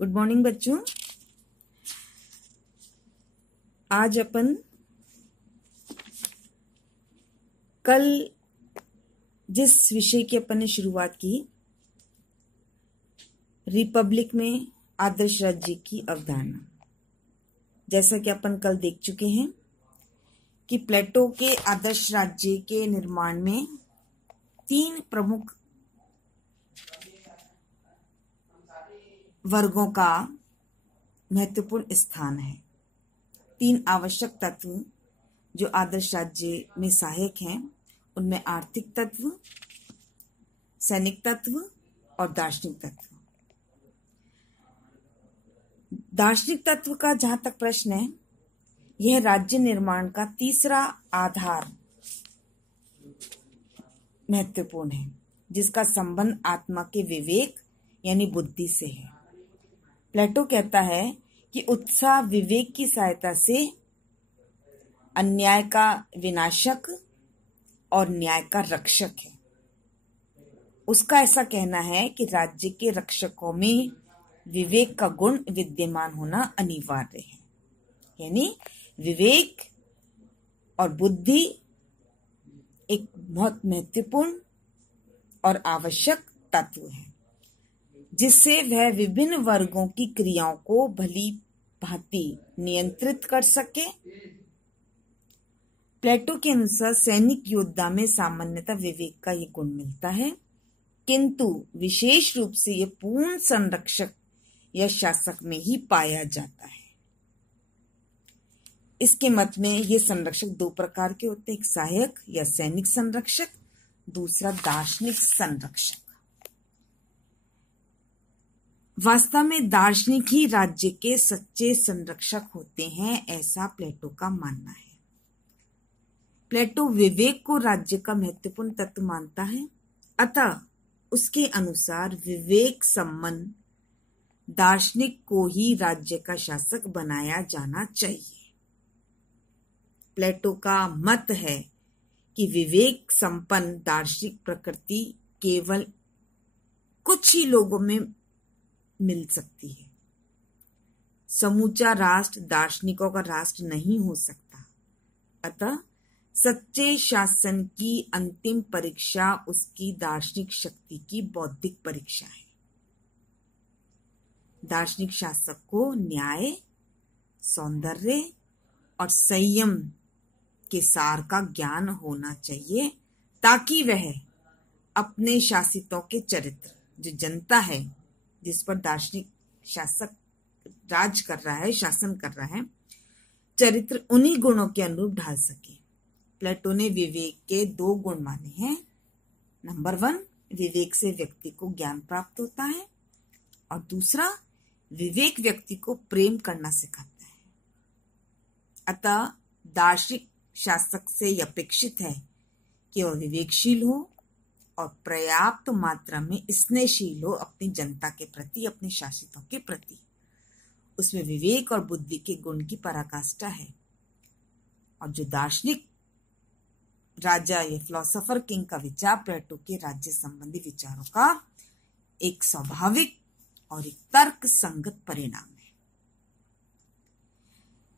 Good morning बच्चों। आज अपन कल जिस विषय की अपन ने शुरुआत की, रिपब्लिक में आदर्श राज्य की अवधारणा, जैसा कि अपन कल देख चुके हैं कि प्लेटो के आदर्श राज्य के निर्माण में तीन प्रमुख वर्गों का महत्वपूर्ण स्थान है। तीन आवश्यक तत्व जो आदर्श राज्य में सहायक हैं, उनमें आर्थिक तत्व, सैनिक तत्व और दार्शनिक तत्व। दार्शनिक तत्व का जहां तक प्रश्न है, यह राज्य निर्माण का तीसरा आधार महत्वपूर्ण है, जिसका संबंध आत्मा के विवेक यानी बुद्धि से है। प्लेटो कहता है कि उत्साह विवेक की सहायता से अन्याय का विनाशक और न्याय का रक्षक है। उसका ऐसा कहना है कि राज्य के रक्षकों में विवेक का गुण विद्यमान होना अनिवार्य है, यानी विवेक और बुद्धि एक बहुत महत्वपूर्ण और आवश्यक तत्व है, जिससे वह विभिन्न वर्गों की क्रियाओं को भली भांति नियंत्रित कर सके। प्लेटो के अनुसार सैनिक योद्धा में सामान्यतः विवेक का यह गुण मिलता है, किंतु विशेष रूप से यह पूर्ण संरक्षक या शासक में ही पाया जाता है। इसके मत में ये संरक्षक दो प्रकार के होते हैं, एक सहायक या सैनिक संरक्षक, दूसरा दार्शनिक संरक्षक। वास्तव में दार्शनिक ही राज्य के सच्चे संरक्षक होते हैं, ऐसा प्लेटो का मानना है। प्लेटो विवेक को राज्य का महत्वपूर्ण तत्व मानता है, अतः उसके अनुसार विवेक संपन्न दार्शनिक को ही राज्य का शासक बनाया जाना चाहिए। प्लेटो का मत है कि विवेक संपन्न दार्शनिक प्रकृति केवल कुछ ही लोगों में मिल सकती है। समूचा राष्ट्र दार्शनिकों का राष्ट्र नहीं हो सकता। अतः सच्चे शासन की अंतिम परीक्षा उसकी दार्शनिक शक्ति की बौद्धिक परीक्षा है। दार्शनिक शासक को न्याय, सौंदर्य और संयम के सार का ज्ञान होना चाहिए, ताकि वह अपने शासितों के चरित्र, जो जनता है जिस पर दार्शनिक शासक राज कर रहा है, शासन कर रहा है, चरित्र उन्हीं गुणों के अनुरूप ढाल सके। प्लेटो ने विवेक के दो गुण माने हैं। नंबर 1, विवेक से व्यक्ति को ज्ञान प्राप्त होता है, और दूसरा, विवेक व्यक्ति को प्रेम करना सिखाता है। अतः दार्शनिक शासक से यह अपेक्षित है कि वह विवेकशील हो और पर्याप्त मात्रा में स्नेहशील हो अपनी जनता के प्रति, अपने शासितों के प्रति। उसमें विवेक और बुद्धि के गुण की पराकाष्ठा है। और जो दार्शनिक राजा या फिलोसोफर किंग का विचार प्लेटो के राज्य संबंधी विचारों का एक स्वाभाविक और एक तर्क संगत परिणाम है।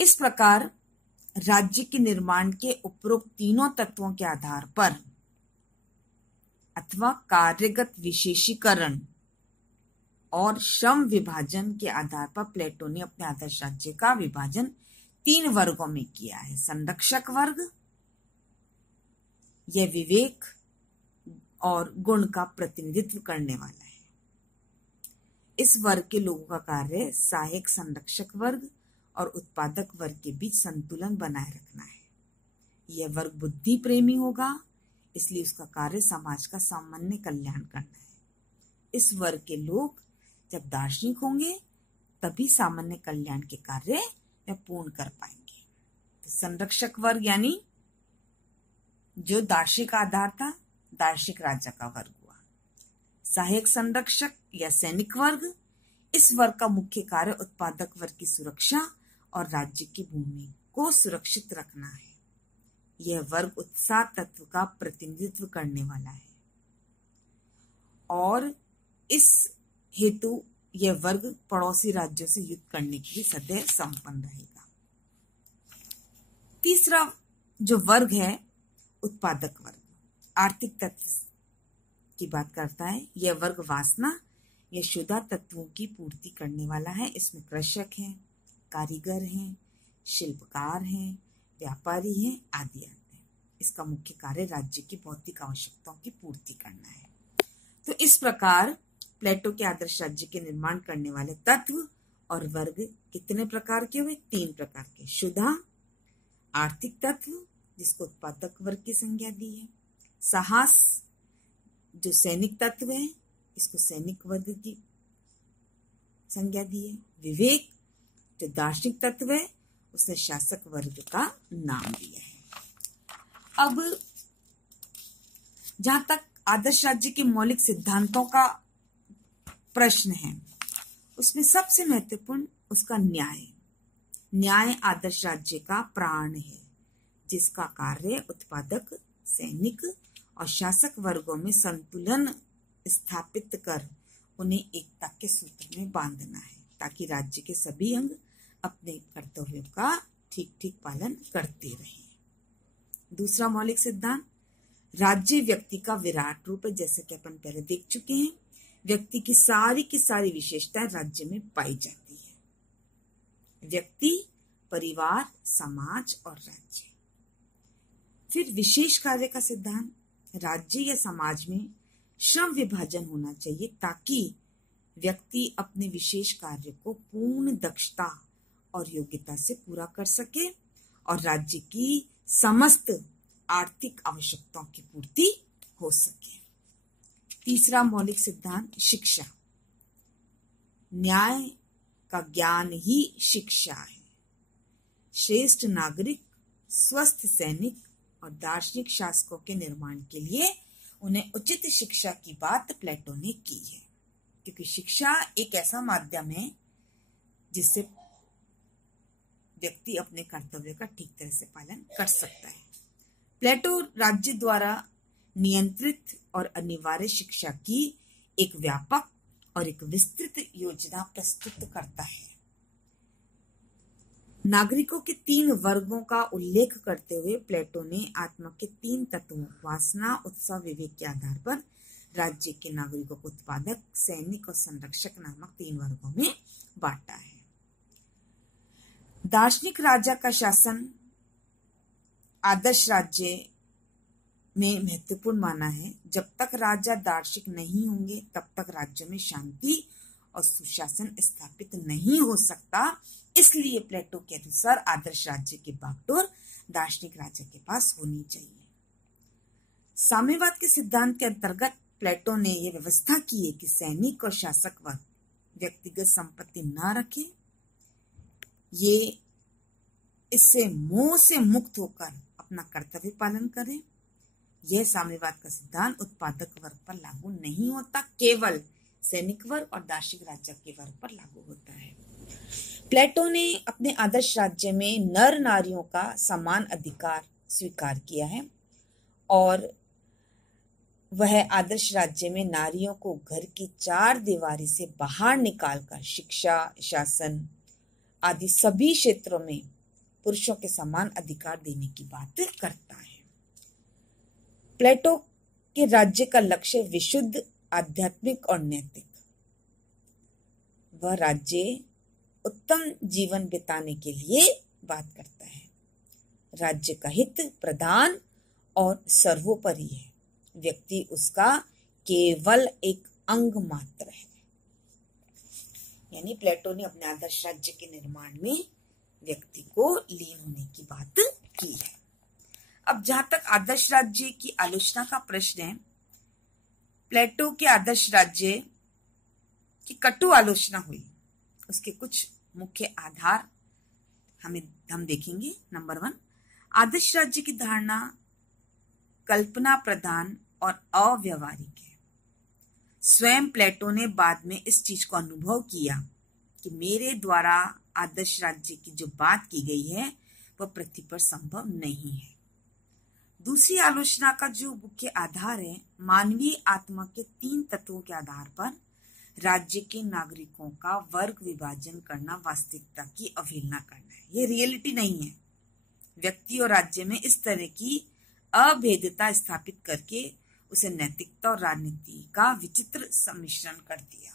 इस प्रकार राज्य के निर्माण के उपरोक्त तीनों तत्वों के आधार पर अथवा कार्यगत विशेषीकरण और श्रम विभाजन के आधार पर प्लेटो ने अपने आदर्श राज्य का विभाजन तीन वर्गों में किया है। संरक्षक वर्ग, यह विवेक और गुण का प्रतिनिधित्व करने वाला है। इस वर्ग के लोगों का कार्य सहायक संरक्षक वर्ग और उत्पादक वर्ग के बीच संतुलन बनाए रखना है। यह वर्ग बुद्धि प्रेमी होगा, इसलिए उसका कार्य समाज का सामान्य कल्याण करना है। इस वर्ग के लोग जब दार्शनिक होंगे, तभी सामान्य कल्याण के कार्य वे पूर्ण कर पाएंगे। तो संरक्षक वर्ग यानी जो दार्शनिक आधार था, दार्शनिक राजा का वर्ग हुआ। सहायक संरक्षक या सैनिक वर्ग, इस वर्ग का मुख्य कार्य उत्पादक वर्ग की सुरक्षा और राज्य की भूमि को सुरक्षित रखना है। यह वर्ग उत्साह तत्व का प्रतिनिधित्व करने वाला है, और इस हेतु यह वर्ग पड़ोसी राज्यों से युद्ध करने के लिए सदैव संपन्न रहेगा। तीसरा जो वर्ग है उत्पादक वर्ग, आर्थिक तत्व की बात करता है। यह वर्ग वासना या शुद्ध तत्वों की पूर्ति करने वाला है। इसमें कृषक हैं, कारीगर हैं, शिल्पकार हैं, व्यापारी हैं आदि आते हैं। इसका मुख्य कार्य राज्य की भौतिक आवश्यकताओं की पूर्ति करना है। तो इस प्रकार प्लेटो के आदर्श राज्य के निर्माण करने वाले तत्व और वर्ग कितने प्रकार के हुए? 3 प्रकार के। शुद्ध आर्थिक तत्व जिसको उत्पादक वर्ग की संज्ञा दी है, साहस जो सैनिक तत्व है इसको सैनिक वर्ग की संज्ञा दी है, विवेक जो दार्शनिक तत्व है उसने शासक वर्ग का नाम दिया है। अब जहां तक आदर्श राज्य के मौलिक सिद्धांतों का प्रश्न है, उसमें सबसे महत्वपूर्ण उसका न्याय। न्याय आदर्श राज्य का प्राण है, जिसका कार्य उत्पादक, सैनिक और शासक वर्गों में संतुलन स्थापित कर उन्हें एकता के सूत्र में बांधना है, ताकि राज्य के सभी अंग अपने कर्तव्यों का ठीक ठीक पालन करते रहें। दूसरा मौलिक सिद्धांत, राज्य व्यक्ति का विराट रूप है। जैसे कि अपन पहले देख चुके हैं, व्यक्ति की सारी विशेषताएं राज्य में पाई जाती है। व्यक्ति, परिवार, समाज और राज्य। फिर विशेष कार्य का सिद्धांत, राज्य या समाज में श्रम विभाजन होना चाहिए ताकि व्यक्ति अपने विशेष कार्य को पूर्ण दक्षता और योग्यता से पूरा कर सके और राज्य की समस्त आर्थिक आवश्यकताओं की पूर्ति हो सके। तीसरा मौलिक सिद्धांत शिक्षा। न्याय का ज्ञान ही शिक्षा है। श्रेष्ठ नागरिक, स्वस्थ सैनिक और दार्शनिक शासकों के निर्माण के लिए उन्हें उचित शिक्षा की बात प्लेटो ने की है, क्योंकि शिक्षा एक ऐसा माध्यम है जिससे व्यक्ति अपने कर्तव्य का ठीक तरह से पालन कर सकता है। प्लेटो राज्य द्वारा नियंत्रित और अनिवार्य शिक्षा की एक व्यापक और एक विस्तृत योजना प्रस्तुत करता है। नागरिकों के 3 वर्गों का उल्लेख करते हुए प्लेटो ने आत्मा के 3 तत्वों वासना, उत्साह, विवेक के आधार पर राज्य के नागरिकों को उत्पादक, सैनिक और संरक्षक नामक 3 वर्गों में बांटा है। दार्शनिक राजा का शासन आदर्श राज्य में महत्वपूर्ण माना है। जब तक राजा दार्शनिक नहीं होंगे तब तक राज्य में शांति और सुशासन स्थापित नहीं हो सकता। इसलिए प्लेटो के अनुसार आदर्श राज्य की बागडोर दार्शनिक राजा के पास होनी चाहिए। साम्यवाद के सिद्धांत के अंतर्गत प्लेटो ने यह व्यवस्था की है कि सैनिक और शासक वर्ग व्यक्तिगत संपत्ति न रखे। ये इससे मोह से मुक्त होकर अपना कर्तव्य पालन करें। यह साम्यवाद का सिद्धांत उत्पादक वर्ग पर लागू नहीं होता, केवल सैनिक वर्ग और दार्शनिक राज्य के वर्ग पर लागू होता है। प्लेटो ने अपने आदर्श राज्य में नर नारियों का समान अधिकार स्वीकार किया है और वह आदर्श राज्य में नारियों को घर की 4 दीवारी से बाहर निकालकर शिक्षा, शासन आदि सभी क्षेत्रों में पुरुषों के समान अधिकार देने की बात करता है। प्लेटो के राज्य का लक्ष्य विशुद्ध, आध्यात्मिक और नैतिक। वह राज्य उत्तम जीवन बिताने के लिए बात करता है। राज्य का हित प्रधान और सर्वोपरि है। व्यक्ति उसका केवल एक अंग मात्र है। यानी प्लेटो ने अपने आदर्श राज्य के निर्माण में व्यक्ति को लीन होने की बात की है। अब जहां तक आदर्श राज्य की आलोचना का प्रश्न है, प्लेटो के आदर्श राज्य की कटु आलोचना हुई। उसके कुछ मुख्य आधार हम देखेंगे। नंबर 1, आदर्श राज्य की धारणा कल्पना प्रधान और अव्यवहारिक है। स्वयं प्लेटो ने बाद में इस चीज को अनुभव किया कि मेरे द्वारा आदर्श राज्य की जो बात की गई है वह पृथ्वी पर संभव नहीं है। दूसरी आलोचना का जो मुख्य आधार है, मानवीय आत्मा के 3 तत्वों के आधार पर राज्य के नागरिकों का वर्ग विभाजन करना वास्तविकता की अवहेलना करना है। ये रियलिटी नहीं है। व्यक्ति और राज्य में इस तरह की अभेदता स्थापित करके उसे नैतिकता और राजनीति का विचित्र सम्मिश्रण कर दिया।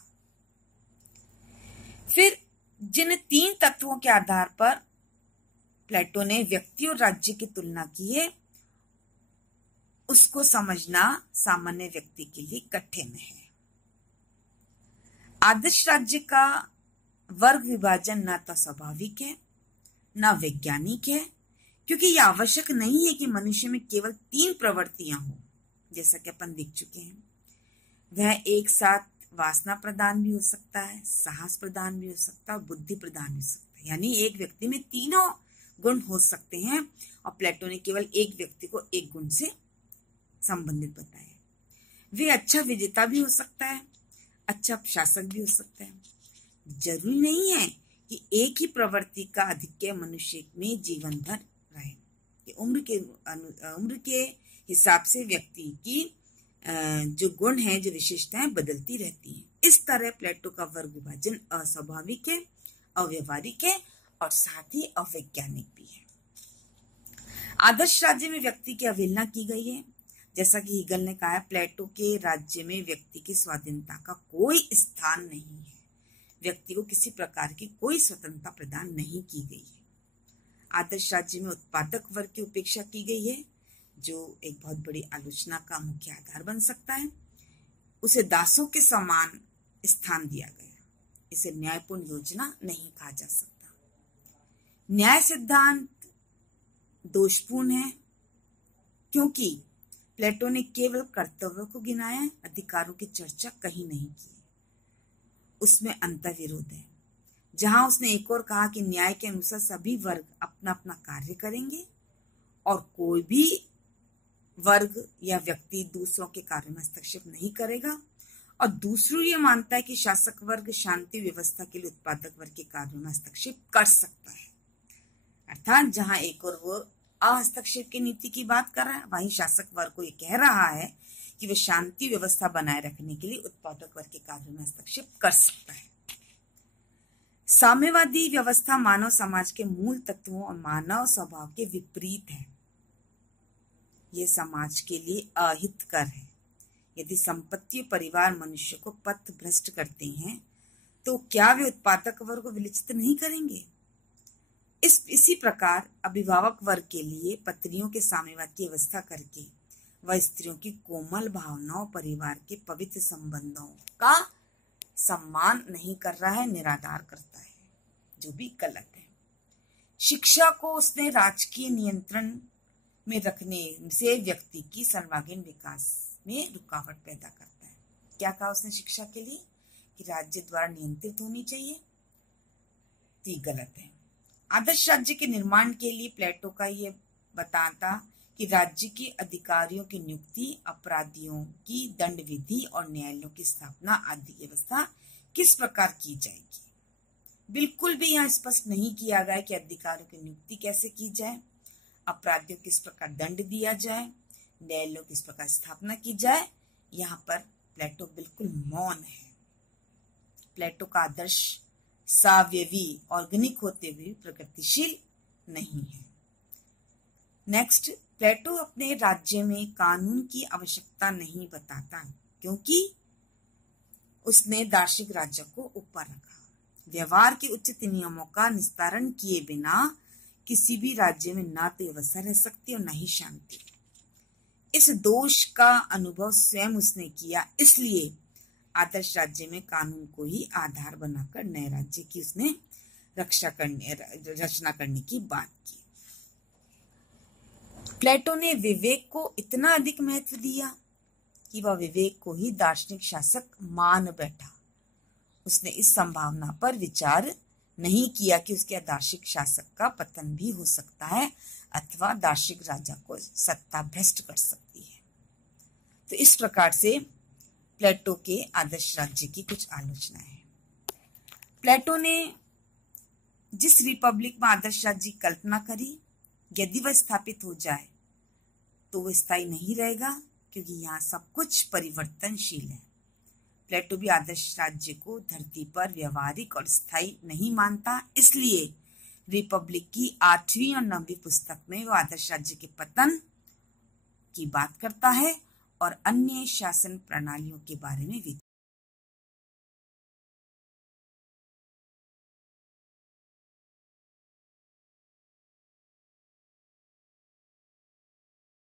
फिर जिन 3 तत्वों के आधार पर प्लेटो ने व्यक्ति और राज्य की तुलना की है, उसको समझना सामान्य व्यक्ति के लिए कठिन है। आदर्श राज्य का वर्ग विभाजन न तो स्वाभाविक है न वैज्ञानिक है, क्योंकि यह आवश्यक नहीं है कि मनुष्य में केवल 3 प्रवृत्तियां हो, जैसा कि अपन देख चुके हैं। वह एक साथ वासना प्रदान भी हो सकता है, साहस प्रदान भी हो सकता है और बुद्धि प्रदान भी हो सकता है। यानी एक व्यक्ति में तीनों गुण हो सकते हैं और प्लेटो ने केवल एक व्यक्ति को एक गुण से संबंधित बताया। वे अच्छा विजेता भी हो सकता है, अच्छा शासक भी हो सकता है। जरूरी नहीं है कि एक ही प्रवृत्ति का आधिक्य मनुष्य में जीवन भर रहे। कि उम्र के हिसाब से व्यक्ति की जो गुण है, जो विशेषताएं बदलती रहती हैं। इस तरह प्लेटो का वर्ग विभाजन अस्वाभाविक है, अव्यवहारिक है और साथ ही अवैज्ञानिक भी है। आदर्श राज्य में व्यक्ति की अवहेलना की गई है। जैसा कि हीगल ने कहा है, प्लेटो के राज्य में व्यक्ति की स्वाधीनता का कोई स्थान नहीं है। व्यक्ति को किसी प्रकार की कोई स्वतंत्रता प्रदान नहीं की गई है। आदर्श राज्य में उत्पादक वर्ग की उपेक्षा की गई है, जो एक बहुत बड़ी आलोचना का मुख्य आधार बन सकता है। उसे दासों के समान स्थान दिया गया। इसे न्यायपूर्ण योजना नहीं कहा जा सकता। न्याय सिद्धांत दोषपूर्ण है, क्योंकि प्लेटो ने केवल कर्तव्यों को गिनाया, अधिकारों की चर्चा कहीं नहीं की। उसमें अंतर्विरोध है। जहां उसने एक और कहा कि न्याय के अनुसार सभी वर्ग अपना अपना कार्य करेंगे और कोई भी वर्ग या व्यक्ति दूसरों के कार्य में हस्तक्षेप नहीं करेगा, और दूसरों ये मानता है कि शासक वर्ग शांति व्यवस्था के लिए उत्पादक वर्ग के कार्यों में हस्तक्षेप कर सकता है। अर्थात जहां एक और वो अहस्तक्षेप की नीति की बात कर रहा है, वहीं शासक वर्ग को ये कह रहा है कि वह शांति व्यवस्था बनाए रखने के लिए उत्पादक वर्ग के कार्यों में हस्तक्षेप कर सकता है। साम्यवादी व्यवस्था मानव समाज के मूल तत्वों और मानव स्वभाव के विपरीत है। यह समाज के लिए अहितकर है। यदि संपत्ति परिवार मनुष्य को पथ भ्रष्ट करते हैं, तो क्या वे उत्पादक वर्ग को विलिचित नहीं करेंगे? इसी प्रकार अभिभावक वर्ग के लिए पत्नियों के साम्यवाद की व्यवस्था करके वह स्त्रियों की कोमल भावनाओं, परिवार के पवित्र संबंधों का सम्मान नहीं कर रहा है, निराधार करता है, जो भी गलत है। शिक्षा को उसने राजकीय नियंत्रण में रखने से व्यक्ति की सर्वांगीण विकास में रुकावट पैदा करता है। क्या कहा उसने शिक्षा के लिए? कि राज्य द्वारा नियंत्रित होनी चाहिए। तो गलत है। आदर्श राज्य के निर्माण के लिए प्लेटो का ये बताता कि राज्य के अधिकारियों की नियुक्ति, अपराधियों की दंड विधि और न्यायालयों की स्थापना आदि व्यवस्था किस प्रकार की जाएगी। बिल्कुल भी यहाँ स्पष्ट नहीं किया गया कि अधिकारियों की नियुक्ति कैसे की जाए, अपराधियों किस प्रकार दंड दिया जाए, न्यायालयों किस प्रकार स्थापना की जाए। यहाँ पर प्लेटो बिल्कुल मौन है। प्लेटो का आदर्श सावयवी ऑर्गेनिक होते हुए प्रगतिशील नहीं है। नेक्स्ट, प्लेटो अपने राज्य में कानून की आवश्यकता नहीं बताता, क्योंकि उसने दार्शनिक राज्य को ऊपर रखा। व्यवहार के उचित नियमों का निस्तारण किए बिना किसी भी राज्य में ना तो व्यवस्था रह सकती और न ही शांति। इस दोष का अनुभव स्वयं उसने किया, इसलिए आदर्श राज्य में कानून को ही आधार बनाकर नए राज्य की उसने रचना करने की बात की। प्लेटो ने विवेक को इतना अधिक महत्व दिया कि वह विवेक को ही दार्शनिक शासक मान बैठा। उसने इस संभावना पर विचार नहीं किया कि उसके दार्शनिक शासक का पतन भी हो सकता है अथवा दार्शनिक राजा को सत्ता भ्रष्ट कर सकती है। तो इस प्रकार से प्लेटो के आदर्श राज्य की कुछ आलोचना है। प्लेटो ने जिस रिपब्लिक में आदर्श राज्य की कल्पना करी, यदि वह स्थापित हो जाए तो वह स्थायी नहीं रहेगा, क्योंकि यहाँ सब कुछ परिवर्तनशील है। प्लेटो भी आदर्श राज्य को धरती पर व्यवहारिक और स्थायी नहीं मानता, इसलिए रिपब्लिक की 8वीं और 9वीं पुस्तक में वो आदर्श राज्य के पतन की बात करता है और अन्य शासन प्रणालियों के बारे में विचार